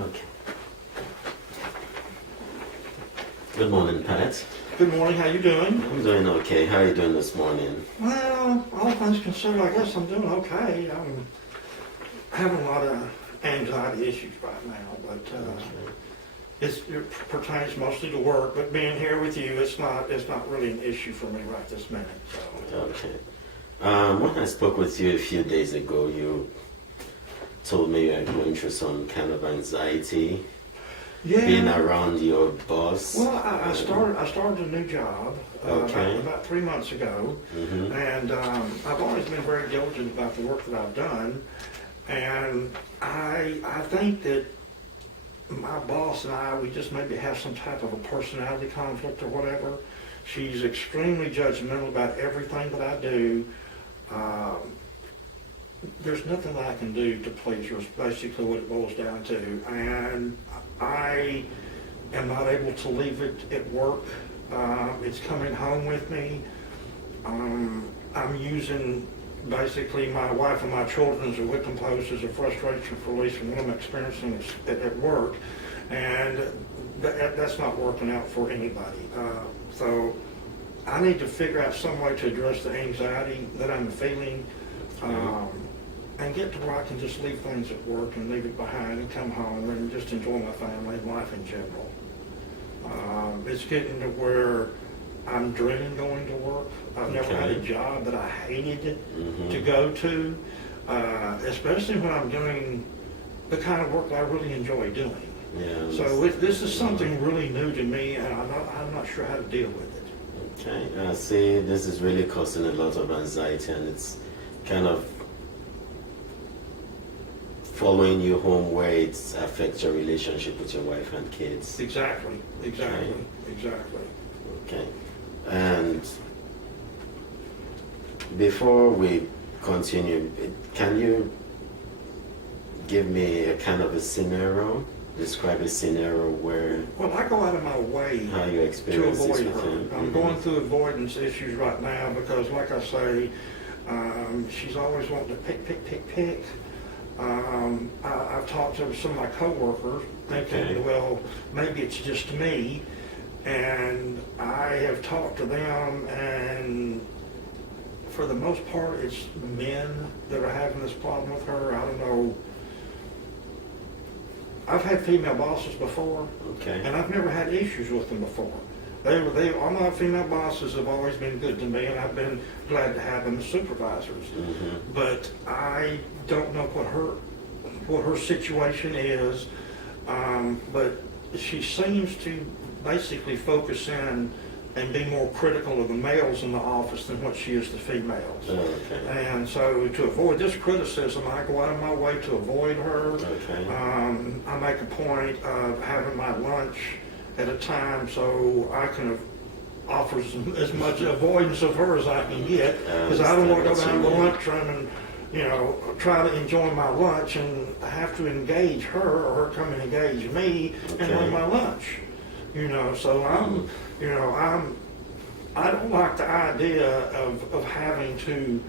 Okay. Good morning, Pat. Good morning, how you doing? I'm doing okay. How are you doing this morning? Well, all things considered, I guess I'm doing okay. I'm having a lot of anxiety issues right now, but it pertains mostly to work. But being here with you, it's not really an issue for me right this minute. So. Okay. When I spoke with you a few days ago, you told me you were going through some kind of anxiety Yeah. being around your boss. Well, I started a new job Okay. about 3 months ago, Mm-hmm. and I've always been very diligent about the work that I've done, and I think that my boss and we just maybe have some type of a personality conflict or whatever. She's extremely judgmental about everything that I do. There's nothing that I can do to please her, is basically what it boils down to. And I am not able to leave it at work. It's coming home with me. I'm using basically my wife and my children as a whipping post, as a frustration release from what I'm experiencing at work. And that's not working out for anybody. So I need to figure out some way to address the anxiety that I'm feeling. And get to where I can just leave things at work and leave it behind and come home and just enjoy my family and life in general. It's getting to where I'm dreading going to work. I've never had a job that I hated to go to, especially when I'm doing the kind of work that I really enjoy doing. Yeah. So this is something really new to me, and I'm not sure how to deal with it. Okay. See, this is really causing a lot of anxiety, and it's kind of following you home where it affects your relationship with your wife and kids. Exactly. Okay. And before we continue, can you give me a kind of a scenario? Describe a scenario where Well, I go out of my way how you to experience this avoid with her. him. I'm going through avoidance issues right now because, like I say, she's always wanting to pick. I've talked to some of my coworkers, thinking, well, maybe it's just me, and I have talked to them, and for the most part, it's men that are having this problem with her. I don't know. I've had female bosses before, and I've never had issues with them before. All my female bosses have always been good to me, and I've been glad to have them as supervisors. But I don't know what her situation is. But she seems to basically focus in and be more critical of the males in the office than what she is the females. And so to avoid this criticism, I go out of my way to avoid her. I make a point of having my lunch at a time so I can offer as much avoidance of her as I can get, because I don't want to go down to the lunchroom and try to enjoy my lunch and have to engage her or her come and engage me and on my lunch. So I don't like the idea of having to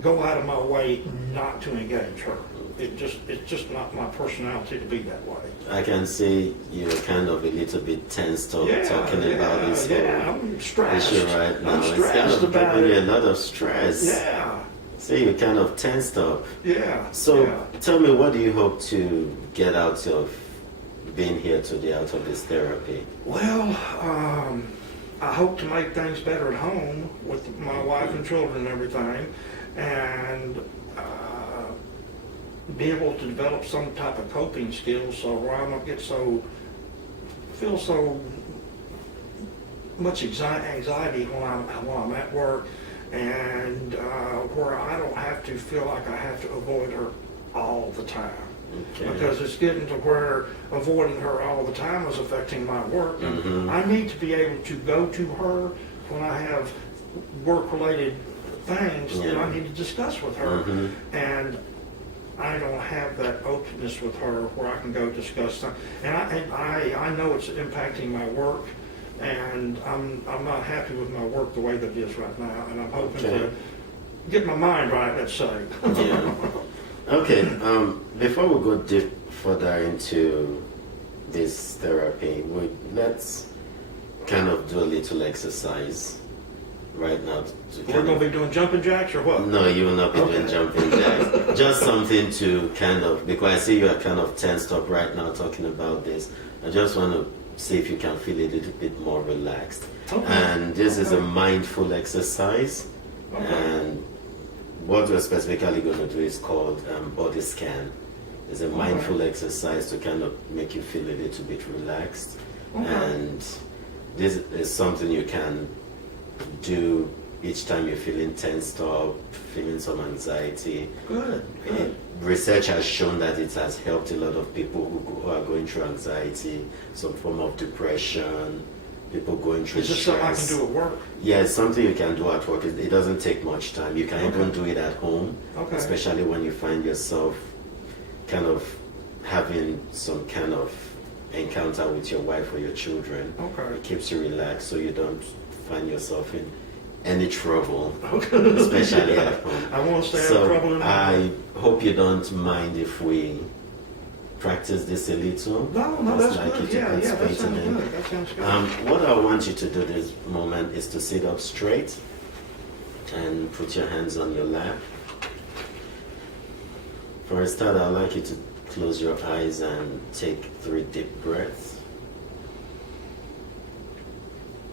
go out of my way not to engage her. It's just not my personality to be that way. I can see you're kind of a little bit tensed up talking about this I'm stressed. issue right now. I'm It's stressed kind of about giving you it. a lot of stress. Yeah. See, you're kind of tensed up. Yeah. So yeah. tell me, what do you hope to get out of being here today, out of this therapy? Well, I hope to make things better at home with my wife and children and everything, and be able to develop some type of coping skills so where I don't feel so much anxiety while I'm at work, and where I don't have to feel like I have to avoid her all the time. Because it's getting to where avoiding her all the time is affecting my work. And I need to be able to go to her when I have work-related things that I need to discuss with her. And I don't have that openness with her where I can go discuss something. And I know it's impacting my work, and I'm not happy with my work the way that it is right now. And I'm hoping to get my mind right, let's say. Okay, before we go deep further into this therapy, let's kind of do a little exercise right now. We're going to be doing jumping jacks or what? No, you will not be doing Okay. jumping jacks. Just something to kind of, because I see you are kind of tensed up right now talking about this. I just want to see if you can feel a little bit more relaxed. Okay. And this is a Okay. mindful exercise. Okay. And what we're specifically going to do is called body scan. It's a mindful exercise to kind of make you feel a little bit relaxed. Okay. And this is something you can do each time you're feeling tensed up, feeling some anxiety. Good, good. Research has shown that it has helped a lot of people who are going through anxiety, some form of depression, people going through Is this something I can stress. do at work? Yeah, it's something you can do at work. It doesn't take much time. You can Okay. even do it at home, Okay. especially when you find yourself kind of having some kind of encounter with your wife or your children. Okay. It keeps you relaxed so you don't find yourself in any trouble, Okay. especially at home. I want to stay out So of trouble in I hope you don't mind if we practice this a little. No, I'd that's like you good. to Yeah, that participate sounds in it. good. That sounds good. What I want you to do this moment is to sit up straight and put your hands on your lap. For a start, I'd like you to close your eyes and take 3 deep breaths.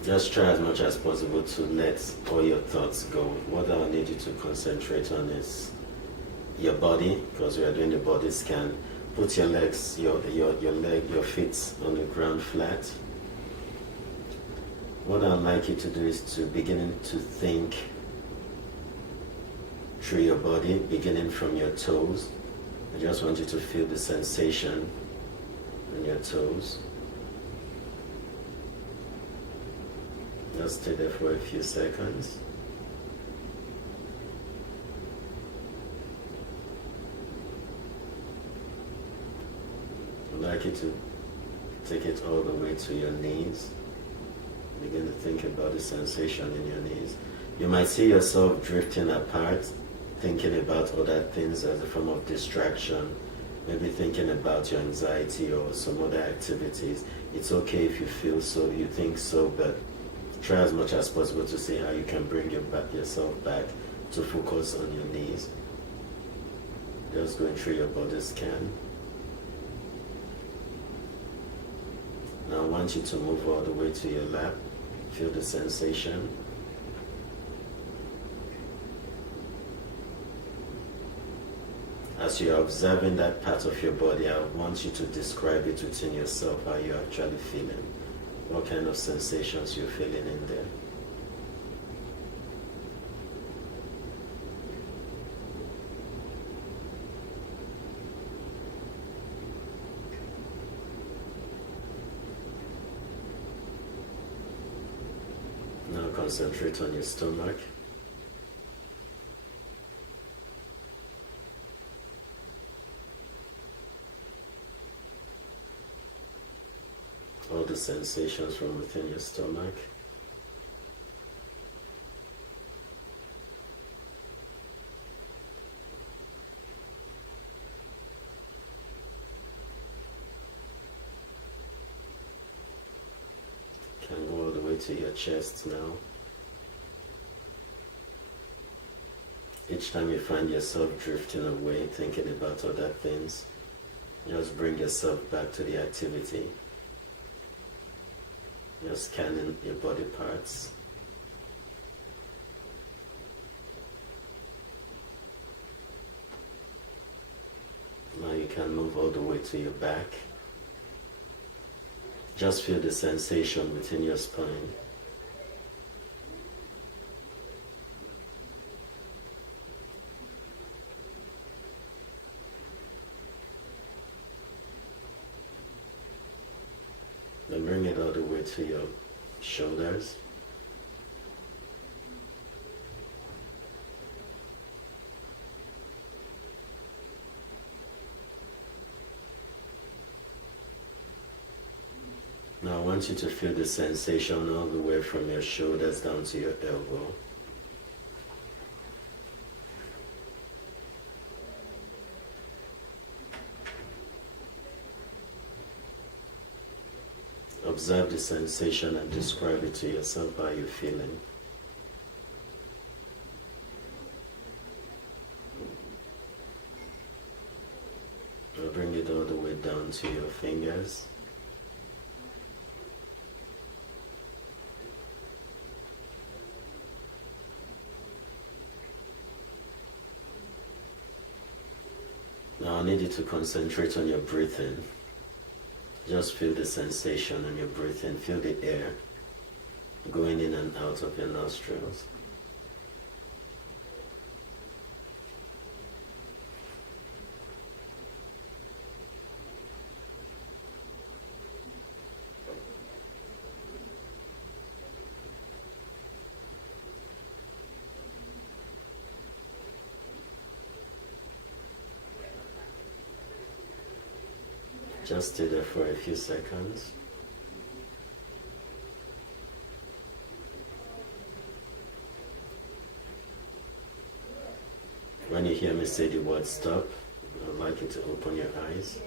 Just try as much as possible to let all your thoughts go. What I need you to concentrate on is your body, because we are doing the body scan. Put your legs, your feet on the ground flat. What I'd like you to do is to begin to think through your body, beginning from your toes. I just want you to feel the sensation in your toes. Just stay there for a few seconds. I'd like you to take it all the way to your knees. Begin to think about the sensation in your knees. You might see yourself drifting apart, thinking about other things as a form of distraction, maybe thinking about your anxiety or some other activities. It's okay if you feel so, you think so, but try as much as possible to see how you can bring yourself back to focus on your knees. Just going through your body scan. Now I want you to move all the way to your lap. Feel the sensation. As you're observing that part of your body, I want you to describe it within yourself, how you're actually feeling. What kind of sensations you're feeling in there. Now concentrate on your stomach. All the sensations from within your stomach. Can go all the way to your chest now. Each time you find yourself drifting away, thinking about other things, just bring yourself back to the activity. You're scanning your body parts. Now you can move all the way to your back. Just feel the sensation within your spine. Then bring it all the way to your shoulders. Now I want you to feel the sensation all the way from your shoulders down to your elbow. observe the sensation and describe it to yourself how you're feeling. Now bring it all the way down to your fingers. Now I need you to concentrate on your breathing. Just feel the sensation in your breathing. Feel the air going in and out of your nostrils. Just stay there for a few seconds. When you hear me say the word stop, I'd like you to open your eyes.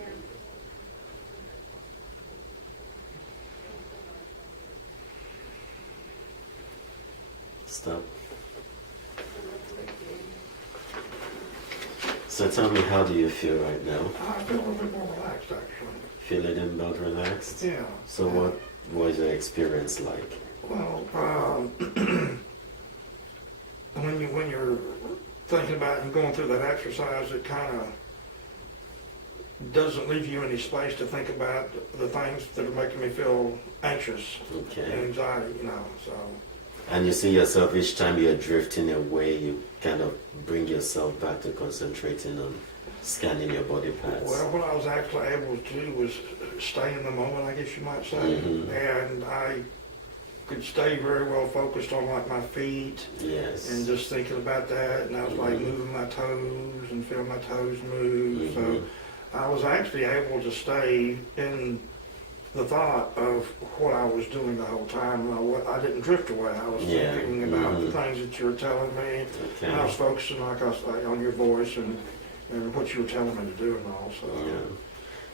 Stop. So tell me, how do you feel right now? I feel a little bit more relaxed, actually. Feel a little bit relaxed? Yeah. So what was your experience like? Well, when you're thinking about and going through that exercise, it kind of doesn't leave you any space to think about the things that are making me feel anxious Okay. and anxiety, so. And you see yourself, each time you're drifting away, you kind of bring yourself back to concentrating on scanning your body parts. Well, what I was actually able to do was stay in the moment, I guess you might say. Mhm. And I could stay very well focused on like my feet Yes. and just thinking about that. And I was like moving my toes and feeling my toes move. So I was actually able to stay in the thought of what I was doing the whole time. I didn't drift away. I was Yeah. thinking about the things that you were telling me. Okay. And I was focusing, like I say, on your voice and what you were telling me to do and all. So. Yeah.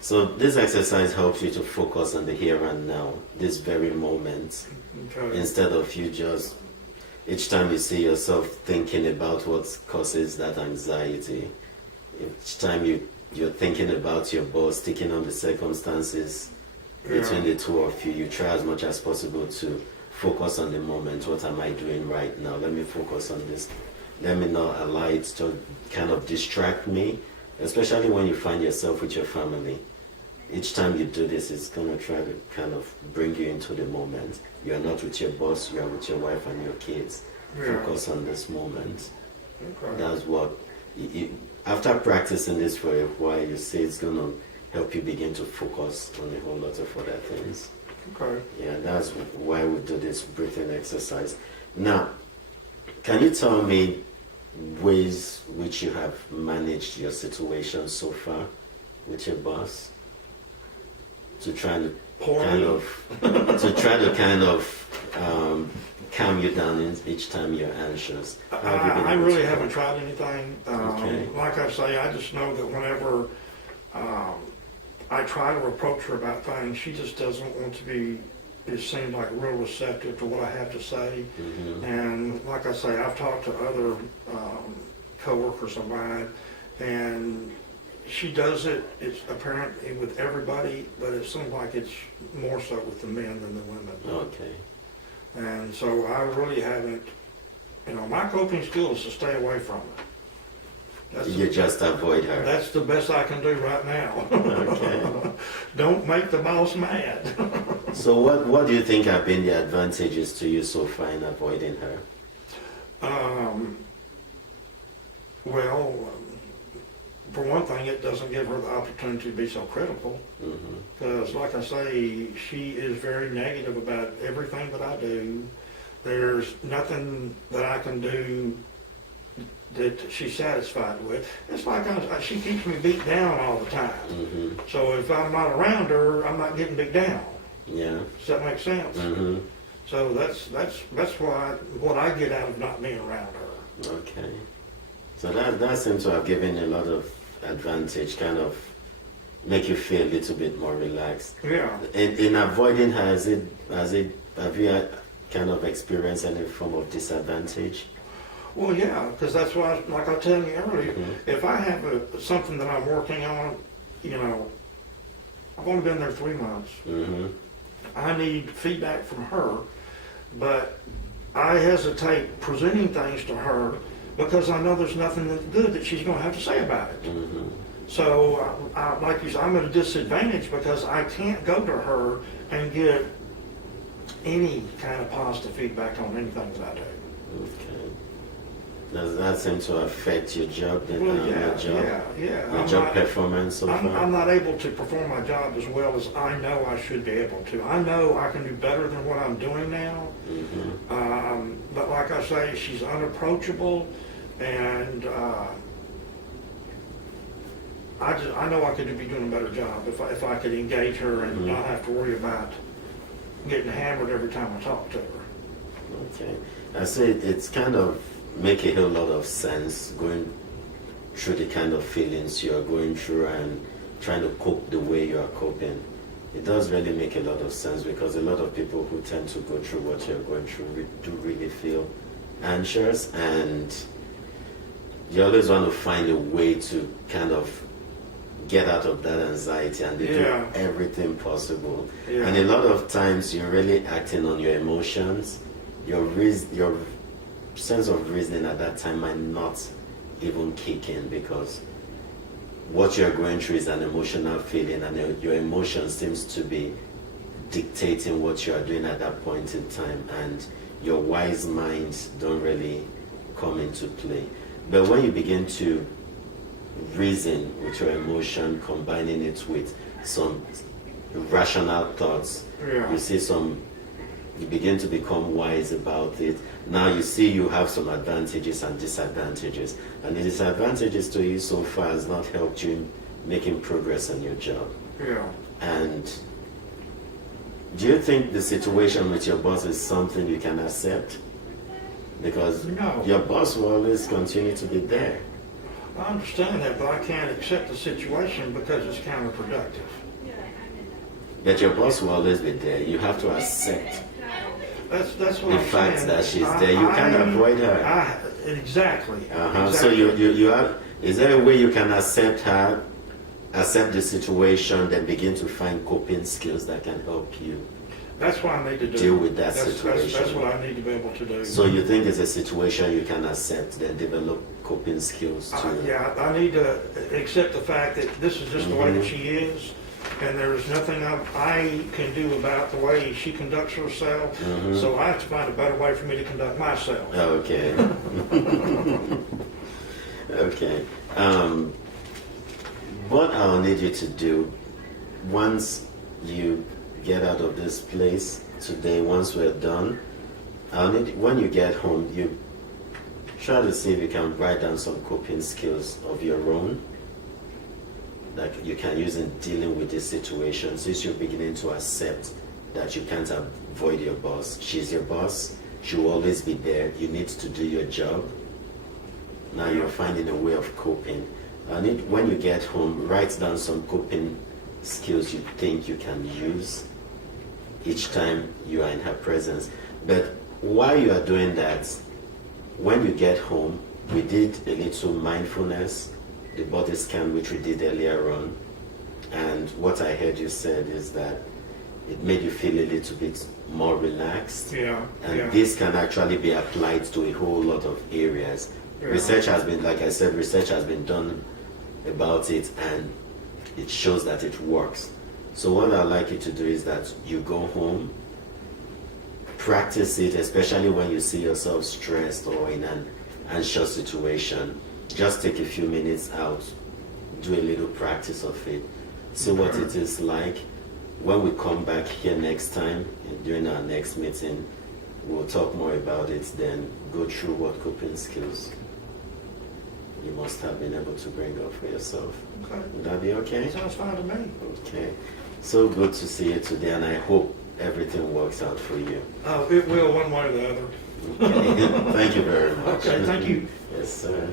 So this exercise helps you to focus on the here and now, this very moment, Okay. instead of you just, each time you see yourself thinking about what causes that anxiety, each time you're thinking about your boss, taking on the circumstances between the two of you, you try as much as possible to focus on the moment. What am I doing right now? Let me focus on this. Let me not allow it to kind of distract me, especially when you find yourself with your family. Each time you do this, it's going to try to kind of bring you into the moment. You are not with your boss, you are with your wife and your kids. Yeah. Focus on this moment. Okay. That's what, after practicing this for a while, you see it's going to help you begin to focus on a whole lot of other things. Okay. Yeah, that's why we do this breathing exercise. Now, can you tell me ways which you have managed your situation so far with your boss to try to kind of calm you down each time you're anxious? How have you been I able really to- haven't tried anything. Okay. Like I say, I just know that whenever I try to approach her about things, she just doesn't want to be, it seems like, real receptive to what I have to say. Mhm. And like I say, I've talked to other coworkers of mine, and she does it, it's apparently with everybody, but it seems like it's more so with the men than the women. Okay. And so I really haven't, my coping skill is to stay away from it. You just avoid her. That's the best I can do right now. Okay. Don't make the boss mad. So what do you think have been the advantages to you so far in avoiding her? Well, for one thing, it doesn't give her the opportunity to be so critical. Because, like I say, she is very negative about everything that I do. There's nothing that I can do that she's satisfied with. It's like she keeps me beat down all the time. So if I'm not around her, I'm not getting beat down. Yeah. Does that make sense? So that's what I get out of not being around her. Okay. So that seems to have given you a lot of advantage, kind of make you feel a little bit more relaxed. Yeah. In avoiding her, have you kind of experienced any form of disadvantage? Well, yeah, because that's why, like I was telling you earlier, Mm-hmm. if I have something that I'm working on, I've only been there 3 months. Mm-hmm. I need feedback from her, but I hesitate presenting things to her because I know there's nothing good that she's going to have to say about it. Mm-hmm. So, like you said, I'm at a disadvantage because I can't go to her and get any kind of positive feedback on anything that I do. Okay. Does that seem to affect your job? Well, Your job? yeah. Your job performance so I'm far? not able to perform my job as well as I know I should be able to. I know I can do better than what I'm doing now. Mm-hmm. But like I say, she's unapproachable, and I know I could be doing a better job if I could engage her and not have to worry about getting hammered every time I talk to her. Okay. I say it's kind of make a whole lot of sense going through the kind of feelings you're going through and trying to cope the way you are coping. It does really make a lot of sense because a lot of people who tend to go through what you're going through do really feel anxious, and you always want to find a way to kind of get out of that anxiety, and they do everything possible. Yeah. And a lot of times you're really acting on your emotions. Your sense of reasoning at that time might not even kick in because what you're going through is an emotional feeling, and your emotion seems to be dictating what you are doing at that point in time, and your wise mind don't really come into play. But when you begin to reason with your emotion, combining it with some rational thoughts, you begin to become wise about it. Now you see you have some advantages and disadvantages, and the disadvantages to you so far has not helped you in making progress on your job. Yeah. And do you think the situation with your boss is something you can accept? Because No. your boss will always continue to be there. I understand that, but I can't accept the situation because it's counterproductive. But your boss will always be there. You have to accept That's what the I'm fact saying. that she's there. You can't avoid her. Exactly. So you have. Is there a way you can accept her, accept the situation, then begin to find coping skills that can help you That's what I need to do. deal with that That's situation? what I need to be able to do. So you think it's a situation you can accept, then develop coping skills too? Yeah, I need to accept the fact that this is just the way that she is, and there's nothing I can do about the way she conducts herself, so I have to find a better way for me to conduct myself. Okay. Okay. What I'll need you to do, once you get out of this place today, once we're done, when you get home, you try to see if you can write down some coping skills of your own that you can use in dealing with this situation, since you're beginning to accept that you can't avoid your boss. She's your boss. She will always be there. You need to do your job. Now you're finding a way of coping. When you get home, write down some coping skills you think you can use each time you are in her presence. But while you are doing that, when you get home, we did a little mindfulness, the body scan which we did earlier on, and what I heard you said is that it made you feel a little bit more relaxed. Yeah. And this can actually be applied to a whole lot of areas. Yeah. Research has been, like I said, research has been done about it, and it shows that it works. So what I'd like you to do is that you go home, practice it, especially when you see yourself stressed or in an anxious situation. Just take a few minutes out, do a little practice of it, see what it is like. When we come back here next time, during our next meeting, we'll talk more about it, then go through what coping skills you must have been able to bring up for yourself. Okay. Would that be okay? Sounds fine to me. Okay. So good to see you today, and I hope everything works out for you. It will, one way or the other. Okay. Thank you very much. Okay, thank you. Yes, sir.